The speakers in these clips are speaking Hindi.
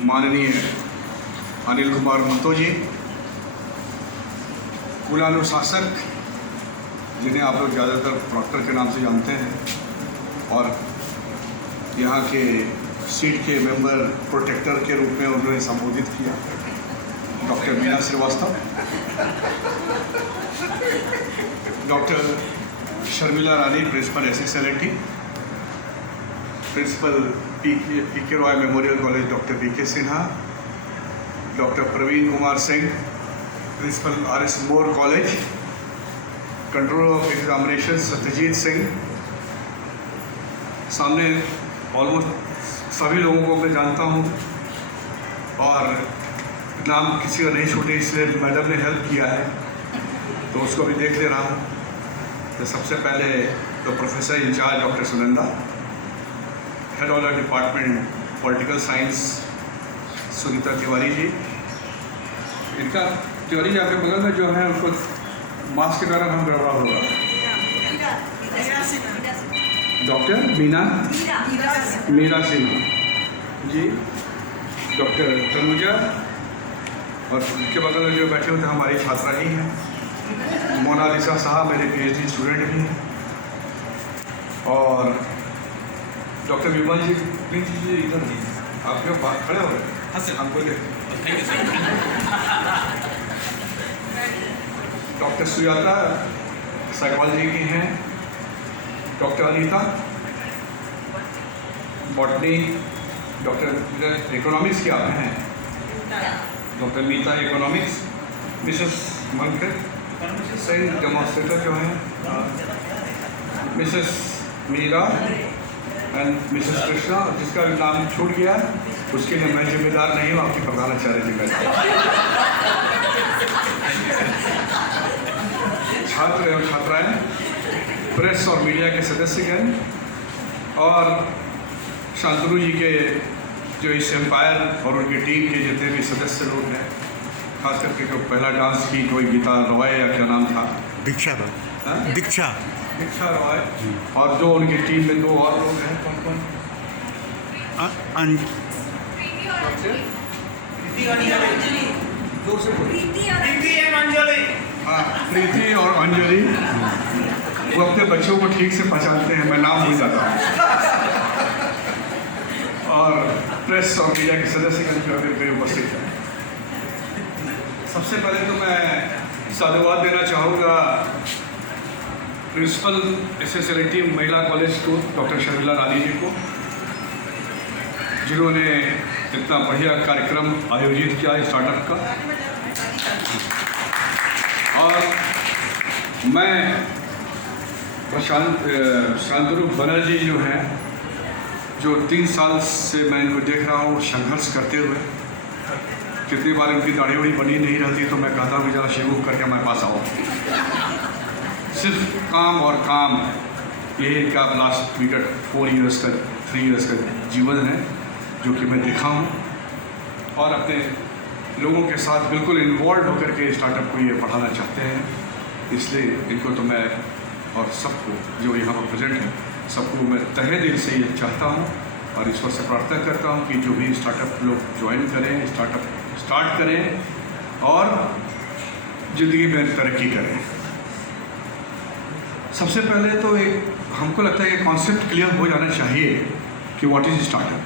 माननीय अनिल कुमार महतो जी, कुलानुशासक जिन्हें आप लोग ज़्यादातर प्रॉक्टर के नाम से जानते हैं, और यहाँ के सीट के मेंबर प्रोटेक्टर के रूप में उन्होंने संबोधित किया, doctor Meena Srivastava, doctor Sharmila Rani, principal SSLNT, principal P K. Roy memorial college doctor V.K. Sinha, doctor Praveen Kumar Singh, principal R.S. More college, controller of examination Satyajit Singh. सामने ऑलमोस्ट सभी लोगों को मैं जानता हूँ और नाम किसी का नहीं छूटे, इसलिए मैडम ने हेल्प किया है तो उसको भी देख ले रहा हूँ। तो सबसे पहले तो professor incharge doctor Sunanda, head of the department political science Sunita Tiwari ji, इनका तिवारी जी आपके बगल में जो है उनको मास्क के कारण हम गड़बड़ा होगा। डॉक्टर मीरा सिन्हा जी, डॉक्टर तनुजा, और उनके बगल में जो बैठे हुए थे हमारी छात्रा ही हैं, मोनालिसा साहब मेरे PhD स्टूडेंट भी हैं, और डॉक्टर विमल जी, प्लीज जी इधर नहीं, आप लोग बात खड़े हो रहे हैं। हाँ सर, हमको डॉक्टर सुजाता साइकोलॉजी की हैं, doctor Anita botany, doctor economics की आप हैं, doctor Neeta economics, Mrs Mankar सही डेमोन्स्ट्रेटर जो हैं, Mrs Meera and Mrs Krishna, जिसका भी नाम छूट गया उसके लिए मैं जिम्मेदार नहीं हूँ, आपकी प्रधानाचार्य जिम्मेदार। छात्र एवं छात्राएं, प्रेस और मीडिया के सदस्यगण, और शांतनु जी के जो इस एम्पायर और उनकी टीम के जितने भी सदस्य लोग हैं, खास करके जो पहला डांस की कोई गीता रॉय या क्या नाम था, दीक्षा रॉय, और जो उनकी टीम में 2 और लोग हैं, कौन कौन? प्रीति और अंजलि, वो अपने बच्चों को ठीक से पहचानते हैं, मैं नाम भूल जाता हूँ, और प्रेस और मीडिया के सदस्य जो मेरे उपस्थित हैं। सबसे पहले तो मैं साधुवाद देना चाहूँगा प्रिंसिपल SSLNT महिला कॉलेज को डॉक्टर शर्मिला रानी जी को, जिन्होंने इतना बढ़िया कार्यक्रम आयोजित किया स्टार्टअप का। और मैं शांतनु बनर्जी जो हैं, जो 3 साल से मैं इनको देख रहा हूँ संघर्ष करते हुए, कितनी बार इनकी दाढ़ी वाड़ी बनी नहीं रहती तो मैं कहता हूँ कि ज़रा शेव करके हमारे पास आओ। सिर्फ काम और काम, ये इनका लास्ट विकेट 3 इयर्स का जीवन है, जो कि मैं देखा हूँ, और अपने लोगों के साथ बिल्कुल इन्वॉल्व होकर के स्टार्टअप को ये बढ़ाना चाहते हैं। इसलिए इनको तो मैं और सबको जो यहाँ पर प्रेजेंट है, सबको मैं तहे दिल से ये चाहता हूँ और ईश्वर से प्रार्थना करता हूँ कि जो भी स्टार्टअप लोग ज्वाइन करें, स्टार्ट करें और ज़िंदगी में तरक्की करें। सबसे पहले तो एक हमको लगता है कि कॉन्सेप्ट क्लियर हो जाना चाहिए कि what is startup.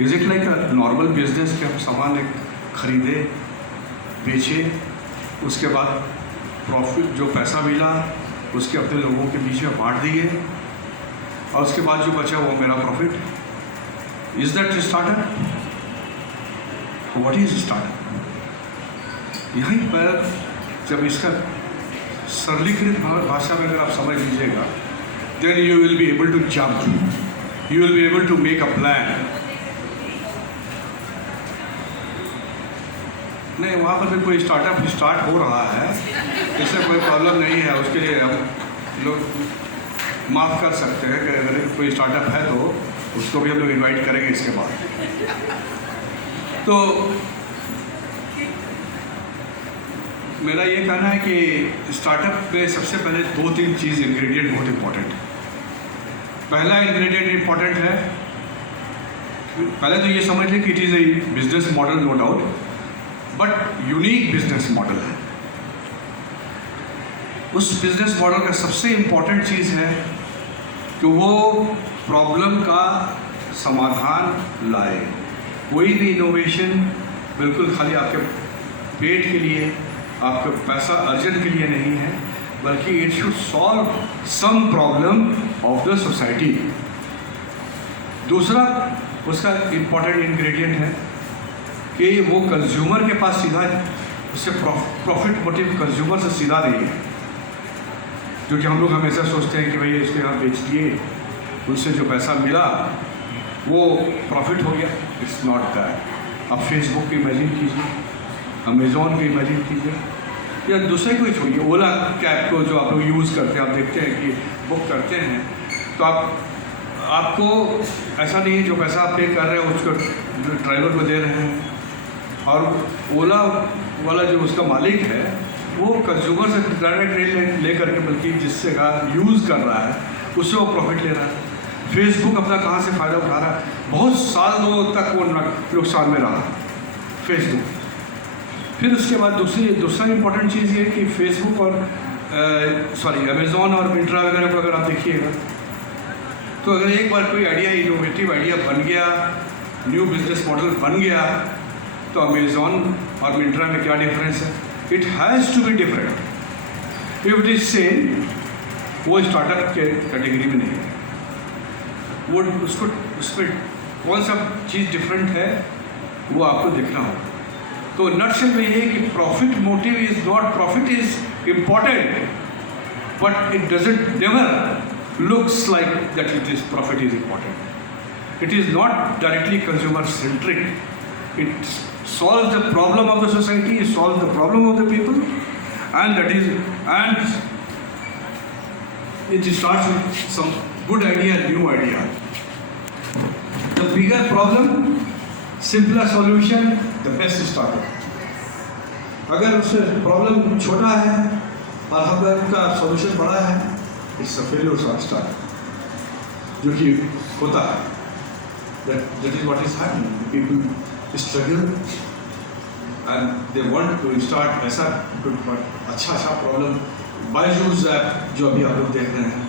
Is it like a normal business कि हम सामान एक खरीदे, बेचे, उसके बाद प्रॉफिट जो पैसा मिला उसके अपने लोगों के बीच में बांट दिए, और उसके बाद जो बचा वो मेरा profit? Is that startup? What is startup? यहीं पर जब इसका सरलीकृत भाषा में अगर आप समझ लीजिएगा, then you will be able to jump, you will be able to make a plan. नहीं, वहाँ पर भी कोई स्टार्टअप स्टार्ट हो रहा है, इससे कोई प्रॉब्लम नहीं है, उसके लिए हम लोग माफ़ कर सकते हैं कि अगर कोई स्टार्टअप है तो उसको भी हम लोग इन्वाइट करेंगे इसके बाद। तो मेरा ये कहना है कि स्टार्टअप में सबसे पहले 2-3 चीज़ इंग्रेडिएंट बहुत इम्पोर्टेंट है। पहला इंग्रेडिएंट इम्पोर्टेंट है पहले तो ये समझ लें कि it is a business model, no doubt, but unique business model है। उस बिजनेस मॉडल का सबसे इम्पॉर्टेंट चीज़ है कि वो प्रॉब्लम का समाधान लाए। कोई भी इनोवेशन बिल्कुल खाली आपके पेट के लिए, आपके पैसा अर्जन के लिए नहीं है, बल्कि it should solve some problem of the society. दूसरा उसका इम्पॉर्टेंट इंग्रेडिएंट है कि वो कंज्यूमर के पास सीधा, उससे प्रॉफिट मोटिव कंज्यूमर से सीधा नहीं है, जो कि हम लोग हमेशा सोचते हैं कि भाई इसको यहाँ बेच दिए, उनसे जो पैसा मिला वो प्रॉफिट हो गया। It's not that. आप फेसबुक की इमेजिन कीजिए, अमेज़ॉन की इमेजिन कीजिए, या दूसरे को ही छोड़िए, ओला कैब को जो आप लोग यूज़ करते हैं, आप देखते हैं कि बुक करते हैं, तो आपको ऐसा नहीं है जो पैसा आप पे कर रहे हैं उसको ड्राइवर को दे रहे हैं, और ओला वाला जो उसका मालिक है वो कंज्यूमर से डायरेक्ट रेट ले करके, बल्कि जिससे का यूज़ कर रहा है उससे वो प्रॉफिट ले रहा है। फेसबुक अपना कहाँ से फ़ायदा उठा रहा है, बहुत सालों तक वो नुकसान में रहा फेसबुक। फिर उसके बाद दूसरा इम्पोर्टेंट चीज़ ये कि फेसबुक और अमेज़ॉन और मिंत्रा वगैरह को अगर आप देखिएगा, तो अगर एक बार कोई आइडिया, इनोवेटिव आइडिया बन गया, न्यू बिजनेस मॉडल बन गया, तो अमेज़ॉन और मिंत्रा में क्या डिफरेंस है? It has to be different. If it is same, वो स्टार्टअप के कैटेगरी में नहीं है। वो उसमें कौन सा चीज़ डिफरेंट है वो आपको देखना होगा। तो नटशेल में ये है कि profit motive is not, profit is important, but it doesn't never looks like that it is profit is important. It is not directly consumer centric. It solves the problem of the society, it solves the problem of the people, and it starts with some good idea, new idea. The bigger problem, simpler solution, the best startup. अगर उससे प्रॉब्लम छोटा है और अगर उसका सॉल्यूशन बड़ा है, इट्स अ फेल्योर स्टार्टअप, जो कि होता है. That is what is happening. People struggle and they want to start ऐसा अच्छा प्रॉब्लम. बायजूस ऐप जो अभी आप लोग देख रहे हैं,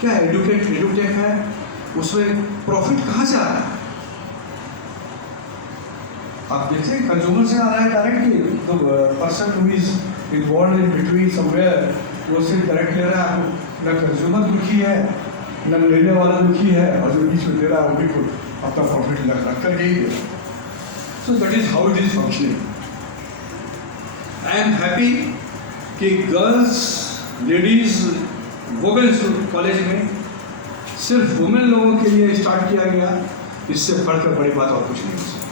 क्या एडुटेक है, उसमें प्रॉफिट कहाँ से आ रहा है? आप देखिए कंज्यूमर से आ रहा है डायरेक्टली. तो person who is involve in between somewhere, वो सिर्फ डायरेक्ट ले रहा है. न कंज्यूमर दुखी है, न लेने वाला दुखी है, और जो बीच में दे रहा है वो भी अपना प्रॉफिट रख कर ही. So that is how it is functioning. I am happy कि गर्ल्स, लेडीज, वुमेन्स कॉलेज में सिर्फ वुमेन लोगों के लिए स्टार्ट किया गया. इससे बढ़कर बड़ी बात और कुछ नहीं हो सकती.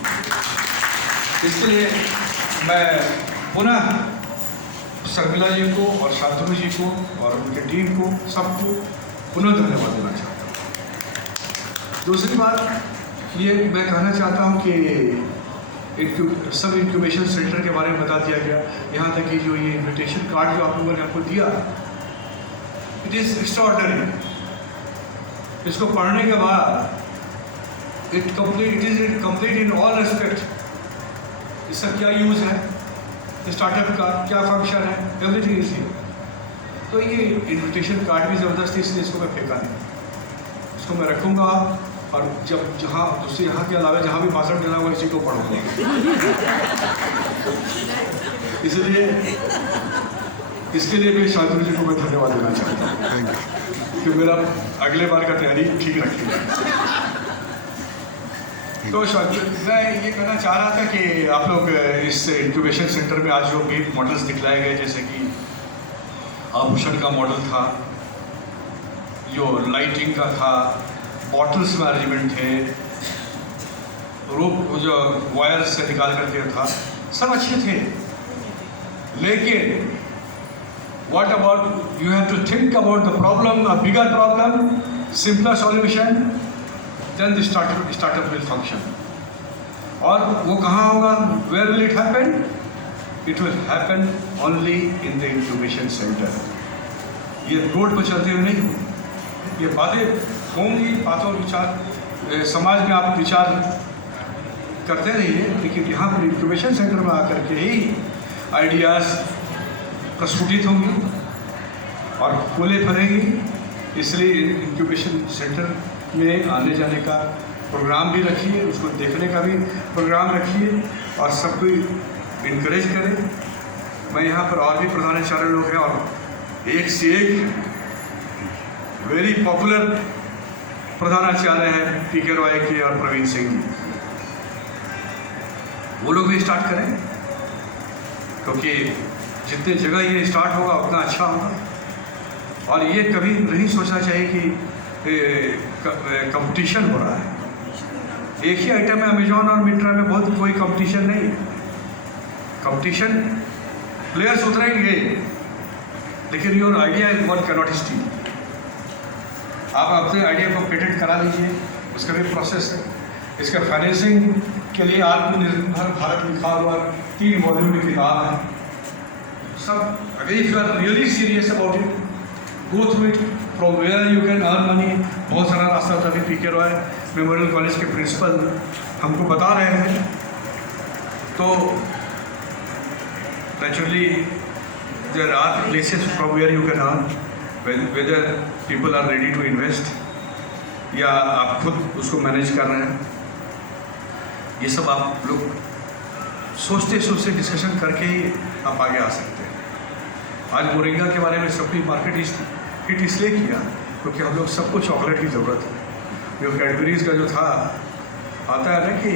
इसके लिए मैं पुनः शर्मिला जी को और शांतनु जी को और उनके टीम को, सबको पुनः धन्यवाद देना चाहता हूँ. दूसरी बात ये मैं कहना चाहता हूँ कि सब इंक्यूबेशन सेंटर के बारे में बता दिया गया. यहाँ तक कि जो ये इन्विटेशन कार्ड जो आप लोगों ने हमको दिया, इट इज़ एक्स्ट्राऑर्डिनरी. इसको पढ़ने के बाद it is complete in all respect. इसका क्या यूज़ है, स्टार्टअप का क्या फंक्शन है, एवरीथिंग इज हियर. तो ये इन्विटेशन कार्ड भी ज़बरदस्त है, इसलिए इसको मैं फेंका नहीं. इसको मैं रखूँगा और जब जहाँ दूसरे यहाँ के अलावा जहाँ भी भाषण देना होगा इसी को पढ़ूँगा. इसलिए इसके लिए भी शांतनु जी को मैं धन्यवाद देना चाहता हूँ कि मेरा अगले बार का तैयारी ठीक रखी. तो मैं ये कहना चाह रहा था कि आप लोग इस इंक्यूबेशन सेंटर में आज जो भी मॉडल्स दिखलाए गए, जैसे कि आभूषण का मॉडल था, जो लाइटिंग का था, बॉटल्स में अरेंजमेंट थे, रूप जो वायर से निकाल करके था, सब अच्छे थे. लेकिन what about, you have to think about the problem, a bigger problem, simpler solution, then the startup will function. और वो कहाँ होगा, where will it happen? It will happen only in the incubation centre. ये रोड पर चलते हुए नहीं, ये बातें होंगी, बातों विचार समाज में आप विचार करते रहिए, लेकिन यहाँ पर इंक्यूबेशन सेंटर में आकर के ही आइडियाज़ प्रस्फुटित होंगे और फूले फलेंगी। इसलिए इंक्यूबेशन सेंटर में आने जाने का प्रोग्राम भी रखिए, उसको देखने का भी प्रोग्राम रखिए और सबको इनकरेज करें। मैं यहाँ पर और भी प्रधानाचार्य लोग हैं और एक से एक वेरी पॉपुलर प्रधानाचार्य हैं पीके रॉय के और प्रवीण सिंह जी, वो लोग भी स्टार्ट करें, क्योंकि जितने जगह ये स्टार्ट होगा उतना अच्छा होगा। और ये कभी नहीं सोचना चाहिए कि कंपटीशन हो रहा है। एक ही आइटम है अमेजोन और मिंत्रा में, बहुत कोई कंपटीशन नहीं है। कंपटीशन प्लेयर्स उतरेंगे, लेकिन your idea is one can not steel. आप अपने आइडिया को पेटेंट करा लीजिए, उसका भी प्रोसेस है। इसका फाइनेंसिंग के लिए आत्मनिर्भर भारत लिखा हुआ 3 वॉल्यूम की किताब है सब। अगर if you are really serious about it, go through it, from where you can earn money. बहुत सारा रास्ता होता है। पीके रॉय मेमोरियल कॉलेज के प्रिंसिपल हमको बता रहे हैं। तो naturally there are places from where you can earn, whether people are ready to invest या आप खुद उसको मैनेज कर रहे हैं। ये सब आप लोग सोचते सोचते डिस्कशन करके ही आप आगे आ सकते हैं। आज मोरिंगा के बारे में सबकी मार्केट हिट इसलिए किया क्योंकि हम लोग सबको चॉकलेट की ज़रूरत है। जो कैडबरीज का जो था, आता है ना कि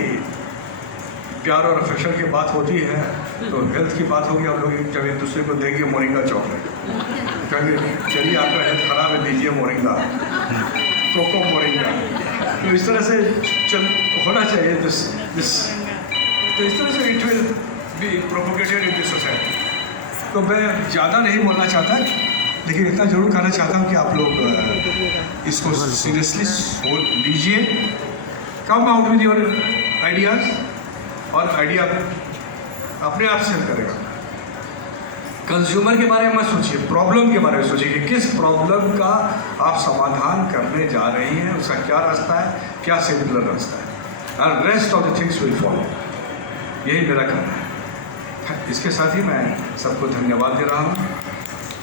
प्यार और अफेक्शन की बात होती है तो हेल्थ की बात होगी। हम लोग जब एक दूसरे को देंगे मोरिंगा चॉकलेट, कहेंगे चलिए आपका हेल्थ खराब है, दीजिए मोरिंगा, कोको मोरिंगा। तो इस तरह से चल होना चाहिए दिस। तो इस तरह से it will be propagated in this society. तो मैं ज़्यादा नहीं बोलना चाहता, लेकिन इतना जरूर कहना चाहता हूँ कि आप लोग इसको सीरियसली लीजिए, come out with your ideas, और आइडिया अपने आप सेल करेगा। कंज्यूमर के बारे में मत सोचिए, प्रॉब्लम के बारे में सोचिए कि किस प्रॉब्लम का आप समाधान करने जा रही हैं, उसका क्या रास्ता है, क्या सिमिलर रास्ता है, और rest of the things will follow. यही मेरा कहना है। इसके साथ ही मैं सबको धन्यवाद दे रहा हूँ,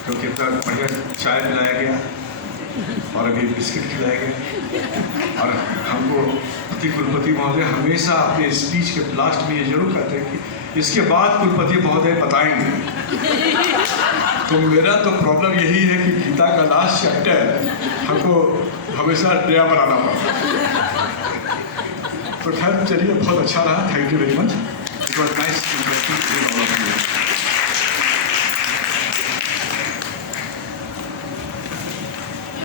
क्योंकि इतना बढ़िया चाय पिलाया गया और अभी बिस्किट खिलाया गया। और हमको कुलपति महोदय हमेशा अपने स्पीच के लास्ट में ये जरूर कहते हैं कि इसके बाद कुलपति महोदय बताएंगे। तो मेरा तो प्रॉब्लम यही है कि गीता का लास्ट चैप्टर हमको हमेशा नया बनाना पड़ता है। तो खैर चलिए, बहुत अच्छा रहा। Thank you very much. It was nice interesting.